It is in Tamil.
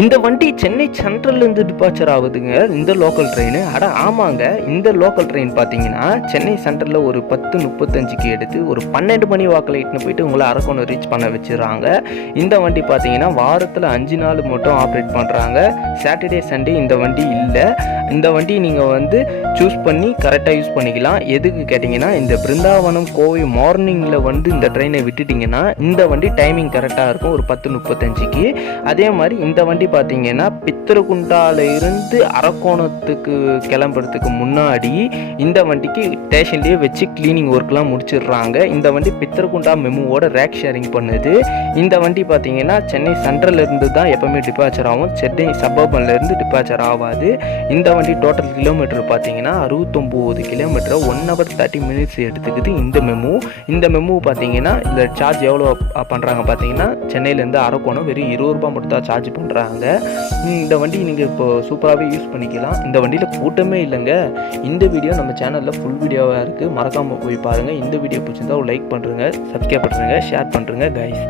இந்த வண்டி சென்னை சென்ட்ரல்லேருந்து டிபார்ச்சர் ஆகுதுங்க. இந்த லோக்கல் ட்ரெயின் அட ஆமாங்க. இந்த லோக்கல் ட்ரெயின் பார்த்தீங்கன்னா சென்னை சென்ட்ரலில் ஒரு பத்து முப்பத்தஞ்சுக்கு எடுத்து ஒரு பன்னெண்டு மணி வாக்கில் இட்டுன்னு போயிட்டு உங்களை அரக்கோணம் ரீச் பண்ண வச்சுறாங்க இந்த வண்டி பார்த்தீங்கன்னா வாரத்தில் அஞ்சு நாள் மட்டும் ஆப்ரேட் பண்ணுறாங்க சாட்டர்டே சண்டே இந்த வண்டி இல்லை. இந்த வண்டி நீங்கள் வந்து சூஸ் பண்ணி கரெக்டாக யூஸ் பண்ணிக்கலாம். எதுக்கு கேட்டிங்கன்னா இந்த பிருந்தாவனம் கோவை மார்னிங்கில் வந்து இந்த ட்ரெயினை விட்டுட்டிங்கன்னா இந்த வண்டி டைமிங் கரெக்டாக இருக்கும். ஒரு பத்து முப்பத்தஞ்சுக்கு. அதே மாதிரி இந்த வண்டி பார்த்தீங்கன்னா பித்தரகுண்டால இருந்து அரக்கோணத்துக்கு கிளம்புறதுக்கு முன்னாடி இந்த வண்டிக்கு ஸ்டேஷன்லேயே வச்சு க்ளீனிங் ஒர்க்லாம் முடிச்சிடுறாங்க. இந்த வண்டி பித்திரகுண்டா மெமுவோட ரேக் ஷேரிங் பண்ணுது. இந்த வண்டி பார்த்தீங்கன்னா சென்னை சென்ட்ரல்ல இருந்து தான் எப்பவுமே டிபார்ச்சர் ஆகும். சென்னை சபர்பன்ல இருந்து டிபார்ச்சர் ஆகாது. இந்த வண்டி டோட்டல் கிலோமீட்டர் பார்த்தீங்கன்னா அறுபத்தொம்போது kilometre one hour thirty minutes எடுத்துக்குது இந்த மெமு இந்த மெமு பார்த்தீங்கன்னா இதில் சார்ஜ் எவ்வளோ பண்ணுறாங்க பார்த்தீங்கன்னா சென்னையிலேருந்து அரக்கோணம் வெறும் இருபது ரூபாய் மட்டும் தான் சார்ஜ் பண்ணுறாங்க இந்த வண்டி நீங்கள் இப்போ சூப்பராகவே யூஸ் பண்ணிக்கலாம். இந்த வண்டியில் கூட்டமே இல்லைங்க. இந்த வீடியோ நம்ம சேனலில் ஃபுல் வீடியோவாக இருக்குது மறக்காமல் போய் பாருங்கள் இந்த வீடியோ பிடிச்சிருந்தா ஒரு லைக் பண்ணுறங்க சப்ஸ்கிரைப் பண்ணுறேங்க ஷேர் பண்ணுறங்க கைஸ்